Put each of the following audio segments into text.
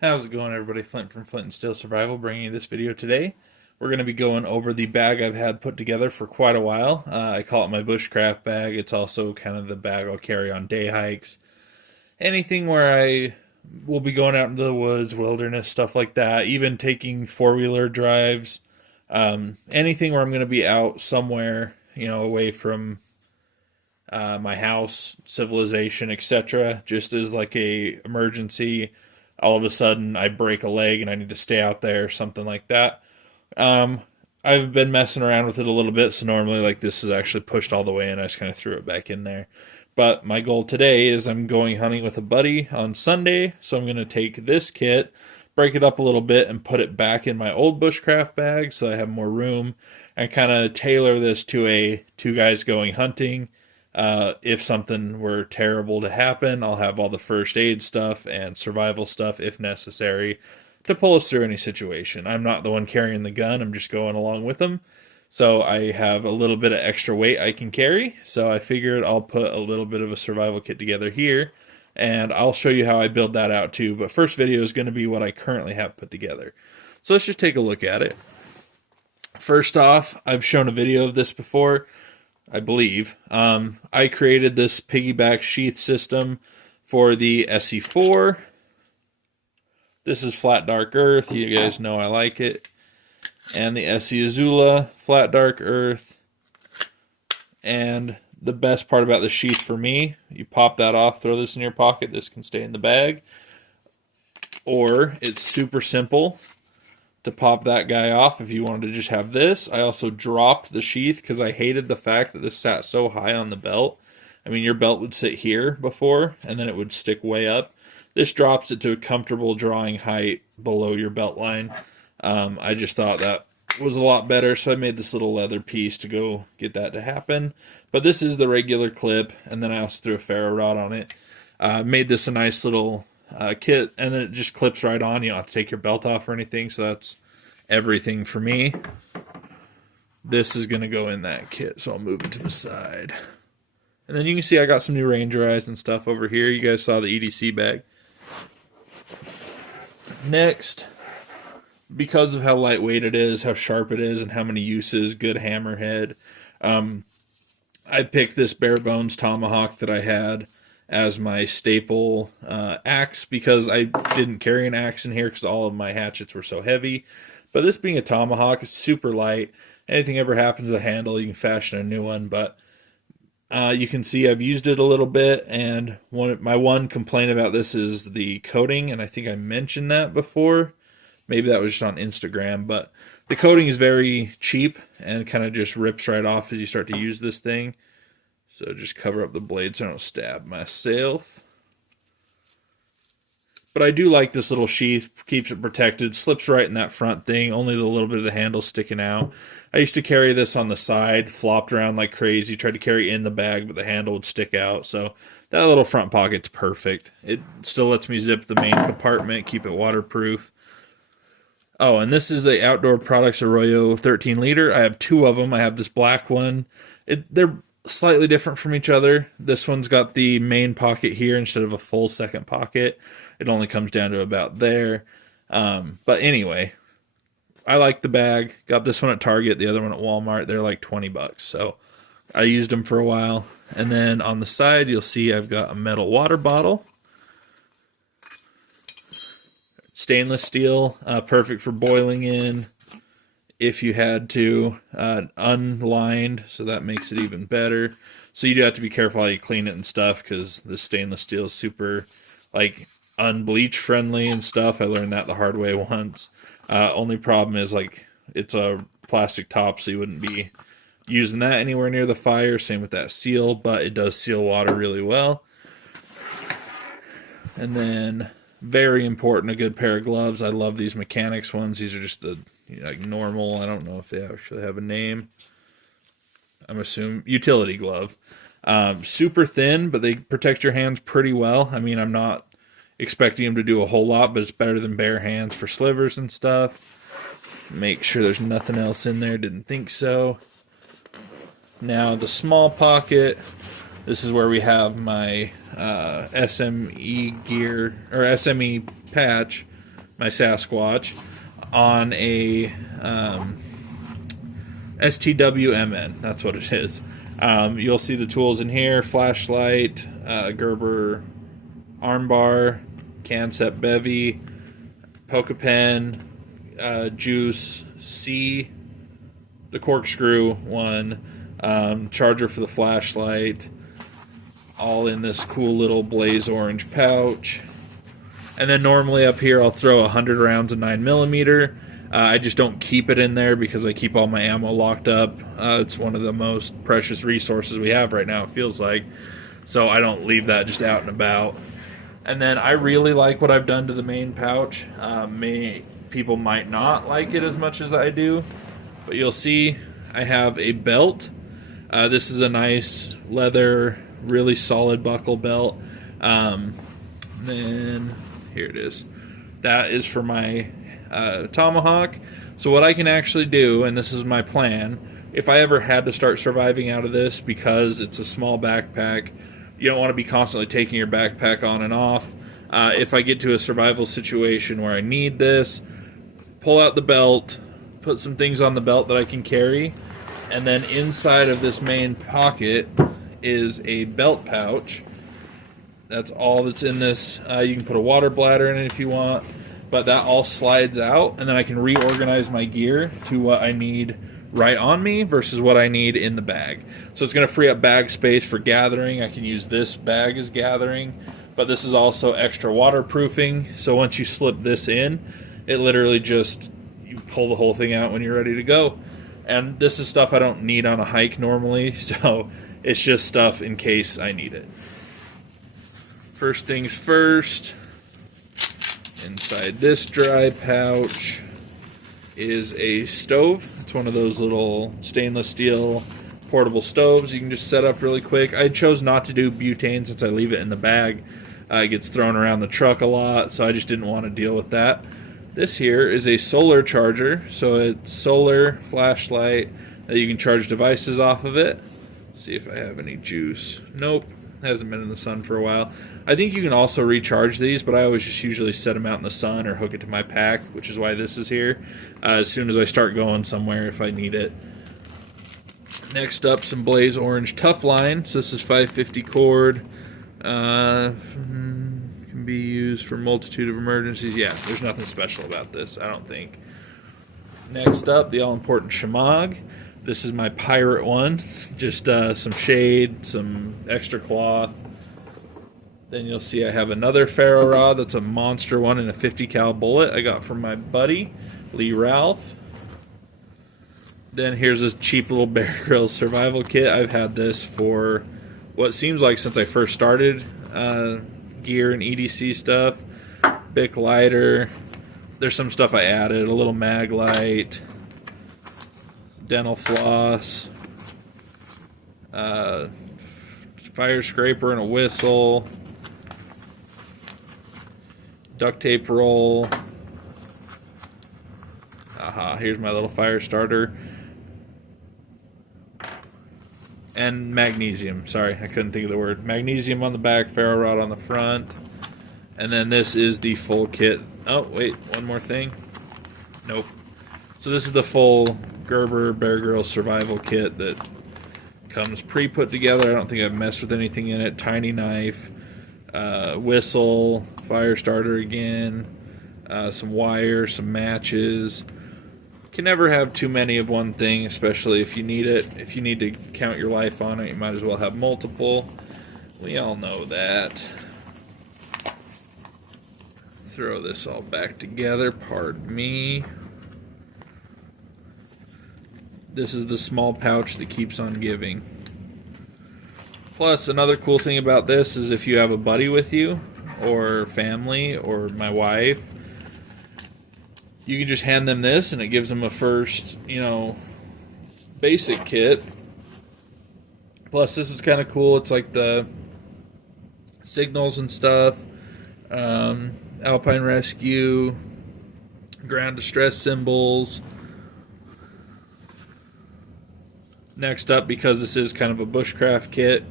How's it going, everybody? Flint from Flint and Steel Survival bringing you this video today. We're going to be going over the bag I've had put together for quite a while. I call it my bushcraft bag. It's also kind of the bag I'll carry on day hikes. Anything where I will be going out into the woods, wilderness, stuff like that. Even taking four-wheeler drives. Anything where I'm going to be out somewhere, away from my house, civilization, etc. Just as like a emergency. All of a sudden I break a leg and I need to stay out there, something like that. Um, I've been messing around with it a little bit, so normally like this is actually pushed all the way in. I just kind of threw it back in there. But my goal today is I'm going hunting with a buddy on Sunday, so I'm going to take this kit, break it up a little bit, and put it back in my old bushcraft bag so I have more room, and kind of tailor this to a two guys going hunting. If something were terrible to happen, I'll have all the first aid stuff and survival stuff if necessary to pull us through any situation. I'm not the one carrying the gun, I'm just going along with them. So I have a little bit of extra weight I can carry. So I figured I'll put a little bit of a survival kit together here and I'll show you how I build that out too. But first video is going to be what I currently have put together. So let's just take a look at it. First off, I've shown a video of this before, I believe. I created this piggyback sheath system for the SE4. This is Flat Dark Earth. You guys know I like it. And the SE Azula, Flat Dark Earth. And the best part about the sheath for me, you pop that off, throw this in your pocket. This can stay in the bag. Or it's super simple to pop that guy off if you wanted to just have this. I also dropped the sheath because I hated the fact that this sat so high on the belt. I mean, your belt would sit here before, and then it would stick way up. This drops it to a comfortable drawing height below your belt line. I just thought that was a lot better, so I made this little leather piece to go get that to happen. But this is the regular clip, and then I also threw a ferro rod on it. Made this a nice little kit, and then it just clips right on. You don't have to take your belt off or anything, so that's everything for me. This is going to go in that kit, so I'll move it to the side. And then you can see I got some new Ranger eyes and stuff over here. You guys saw the EDC bag. Next, because of how lightweight it is, how sharp it is, and how many uses, good hammerhead, I picked this bare bones tomahawk that I had as my staple axe because I didn't carry an axe in here because all of my hatchets were so heavy. But this being a tomahawk, it's super light. Anything ever happens to the handle, you can fashion a new one. But you can see I've used it a little bit, and my one complaint about this is the coating, and I think I mentioned that before. Maybe that was just on Instagram, but the coating is very cheap and kind of just rips right off as you start to use this thing. So just cover up the blade so I don't stab myself. But I do like this little sheath, keeps it protected, slips right in that front thing, only the little bit of the handle sticking out. I used to carry this on the side, flopped around like crazy, tried to carry in the bag, but the handle would stick out. So that little front pocket's perfect. It still lets me zip the main compartment, keep it waterproof. Oh, and this is the Outdoor Products Arroyo 13 liter. I have two of them. I have this black one. They're slightly different from each other. This one's got the main pocket here instead of a full second pocket. It only comes down to about there. But anyway, I like the bag. Got this one at Target, the other one at Walmart. They're like $20. So I used them for a while. And then on the side, you'll see I've got a metal water bottle. Stainless steel, perfect for boiling in if you had to, unlined, so that makes it even better. So you do have to be careful how you clean it and stuff, because the stainless steel is super, like, unbleach friendly and stuff. I learned that the hard way once. Only problem is, like, it's a plastic top, so you wouldn't be using that anywhere near the fire. Same with that seal, but it does seal water really well. And then, very important, a good pair of gloves. I love these mechanics ones. These are just the like normal. I don't know if they actually have a name. I'm assuming utility glove. Super thin, but they protect your hands pretty well. I mean, I'm not expecting them to do a whole lot, but it's better than bare hands for slivers and stuff. Make sure there's nothing else in there. Didn't think so. Now the small pocket. This is where we have my SME gear, or SME patch. my Sasquatch, on a STWMN. That's what it is. You'll see the tools in here: flashlight, Gerber armbar, Canset bevy, poke pen, juice, C, the corkscrew one, charger for the flashlight, all in this cool little blaze orange pouch. And then normally up here I'll throw 100 rounds of 9mm. I just don't keep it in there because I keep all my ammo locked up. It's one of the most precious resources we have right now, it feels like. So I don't leave that just out and about. And then I really like what I've done to the main pouch. People might not like it as much as I do, but you'll see I have a belt. This is a nice leather, really solid buckle belt. Then here it is. That is for my tomahawk. So what I can actually do, and this is my plan, if I ever had to start surviving out of this, because it's a small backpack, you don't want to be constantly taking your backpack on and off. If I get to a survival situation where I need this, pull out the belt, put some things on the belt that I can carry, and then inside of this main pocket is a belt pouch. That's all that's in this. You can put a water bladder in it if you want, but that all slides out, and then I can reorganize my gear to what I need right on me versus what I need in the bag. So it's going to free up bag space for gathering. I can use this bag as gathering, but this is also extra waterproofing. So once you slip this in, it literally just, you pull the whole thing out when you're ready to go. And this is stuff I don't need on a hike normally, so it's just stuff in case I need it. First things first, inside this dry pouch is a stove. It's one of those little stainless steel portable stoves you can just set up really quick. I chose not to do butane since I leave it in the bag. It gets thrown around the truck a lot, so I just didn't want to deal with that. This here is a solar charger, so it's solar flashlight that you can charge devices off of it. Let's see if I have any juice. Nope, hasn't been in the sun for a while. I think you can also recharge these, but I always just usually set them out in the sun or hook it to my pack, which is why this is here, as soon as I start going somewhere if I need it. Next up, some Blaze Orange Tough Line. So this is 550 cord. Can be used for a multitude of emergencies. Yeah, there's nothing special about this, I don't think. Next up, the all-important Shemagh. This is my pirate one. Just some shade, some extra cloth. Then you'll see I have another ferro rod. That's a monster one and a 50 cal bullet I got from my buddy, Lee Ralph. Then here's this cheap little Bear Grylls survival kit. I've had this for what seems like since I first started gear and EDC stuff. Bic lighter. There's some stuff I added. A little mag light. Dental floss. Fire scraper and a whistle. Duct tape roll. Aha, here's my little fire starter. And magnesium. Sorry, I couldn't think of the word. Magnesium on the back, ferro rod on the front. And then this is the full kit. Oh, wait, one more thing. Nope. So this is the full Gerber Bear Grylls survival kit that comes pre-put together. I don't think I've messed with anything in it. Tiny knife, whistle, fire starter again, some wire, some matches. Can never have too many of one thing, especially if you need it. If you need to count your life on it, you might as well have multiple. We all know that. Throw this all back together, pardon me. This is the small pouch that keeps on giving. Plus, another cool thing about this is if you have a buddy with you, or family, or my wife, you can just hand them this and it gives them a first, basic kit. Plus, this is kind of cool. It's like the signals and stuff, Alpine Rescue, ground distress symbols. Next up, because this is kind of a bushcraft kit,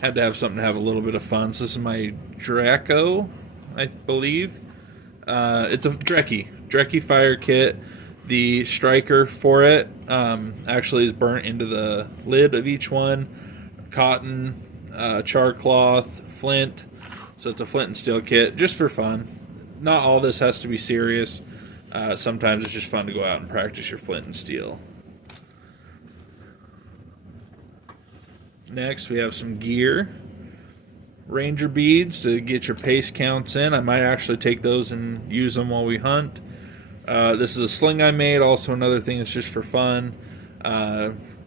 had to have something to have a little bit of fun. So this is my Draco, I believe. It's a Drecky fire kit. The striker for it actually is burnt into the lid of each one. Cotton, char cloth, flint. So it's a flint and steel kit, just for fun. Not all this has to be serious. Sometimes it's just fun to go out and practice your flint and steel. Next, we have some gear. Ranger beads to get your pace counts in. I might actually take those and use them while we hunt. This is a sling I made, also another thing that's just for fun.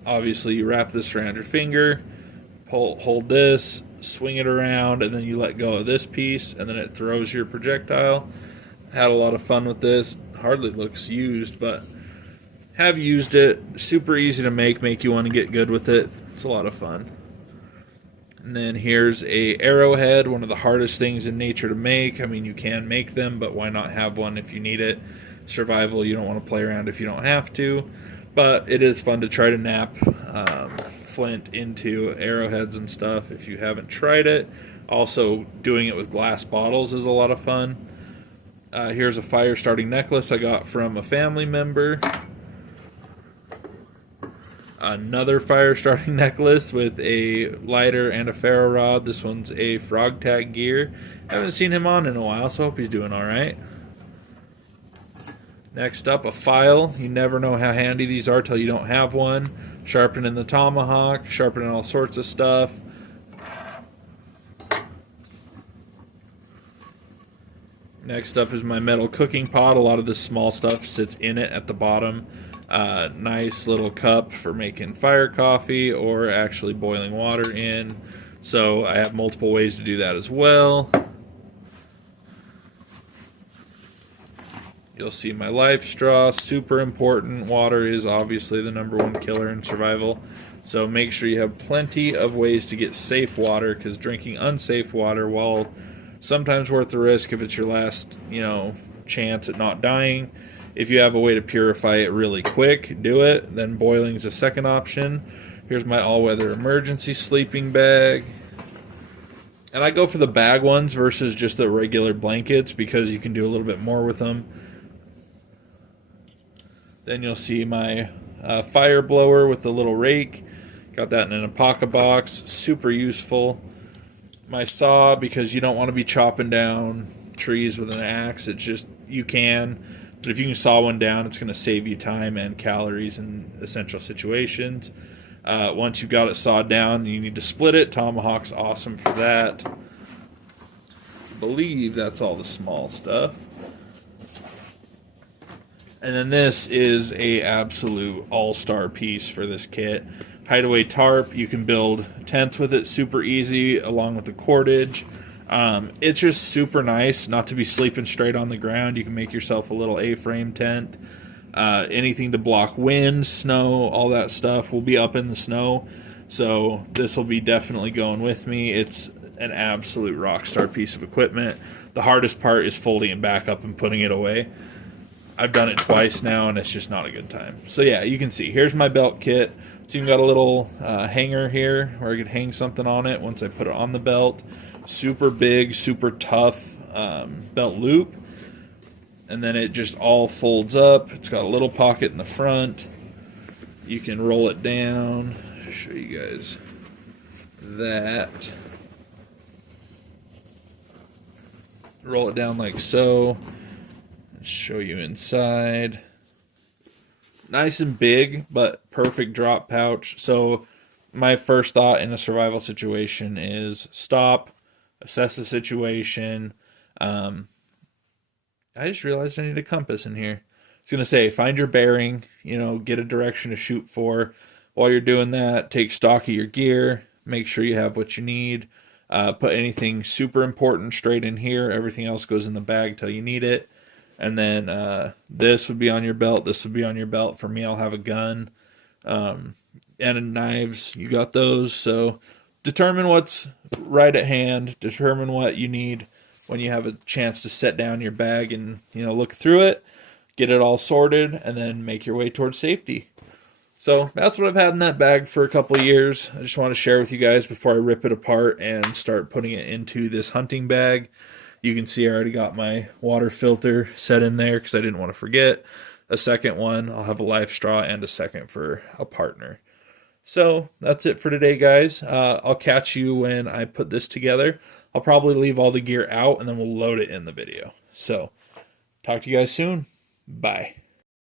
Obviously, you wrap this around your finger, hold this, swing it around, and then you let go of this piece, and then it throws your projectile. Had a lot of fun with this. Hardly looks used, but have used it. Super easy to make you want to get good with it. It's a lot of fun. And then here's a arrowhead, one of the hardest things in nature to make. I mean, you can make them, but why not have one if you need it? Survival, you don't want to play around if you don't have to. But it is fun to try to nap flint into arrowheads and stuff if you haven't tried it. Also, doing it with glass bottles is a lot of fun. Here's a fire starting necklace I got from a family member. Another fire starting necklace with a lighter and a ferro rod. This one's a frog tag gear. Haven't seen him on in a while, so I hope he's doing alright. Next up, a file. You never know how handy these are till you don't have one. Sharpening the tomahawk, sharpening all sorts of stuff. Next up is my metal cooking pot. A lot of this small stuff sits in it at the bottom. Nice little cup for making fire coffee or actually boiling water in. So I have multiple ways to do that as well. You'll see my life straw, super important. Water is obviously the #1 killer in survival. So make sure you have plenty of ways to get safe water, because drinking unsafe water, while sometimes worth the risk if it's your last, chance at not dying, if you have a way to purify it really quick, do it. Then boiling is a second option. Here's my all-weather emergency sleeping bag. And I go for the bag ones versus just the regular blankets because you can do a little bit more with them. Then you'll see my fire blower with the little rake. Got that in an alpaca box. Super useful. My saw, because you don't want to be chopping down trees with an axe. It's just, you can. But if you can saw one down, it's going to save you time and calories in essential situations. Once you've got it sawed down, you need to split it. Tomahawk's awesome for that. I believe that's all the small stuff. And then this is a absolute all-star piece for this kit. Hideaway tarp. You can build tents with it super easy, along with the cordage. It's just super nice not to be sleeping straight on the ground. You can make yourself a little A-frame tent. Anything to block wind, snow, all that stuff will be up in the snow. So this will be definitely going with me. It's an absolute rock star piece of equipment. The hardest part is folding it back up and putting it away. I've done it twice now, and it's just not a good time. So yeah, you can see. Here's my belt kit. It's even got a little hanger here where I could hang something on it once I put it on the belt. Super big, super tough belt loop. And then it just all folds up. It's got a little pocket in the front. You can roll it down. I'll show you guys that. Roll it down like so. Show you inside. Nice and big, but perfect drop pouch. So my first thought in a survival situation is stop, assess the situation. I just realized I need a compass in here. I was going to say, find your bearing, get a direction to shoot for. While you're doing that, take stock of your gear. Make sure you have what you need. Put anything super important straight in here. Everything else goes in the bag till you need it. And then this would be on your belt. This would be on your belt. For me, I'll have a gun. And knives, you got those. So determine what's right at hand. Determine what you need when you have a chance to set down your bag and, look through it. Get it all sorted, and then make your way towards safety. So that's what I've had in that bag for a couple of years. I just want to share with you guys before I rip it apart and start putting it into this hunting bag. You can see I already got my water filter set in there because I didn't want to forget. A second one, I'll have a life straw and a second for a partner. So that's it for today, guys. I'll catch you when I put this together. I'll probably leave all the gear out and then we'll load it in the video. So talk to you guys soon. Bye.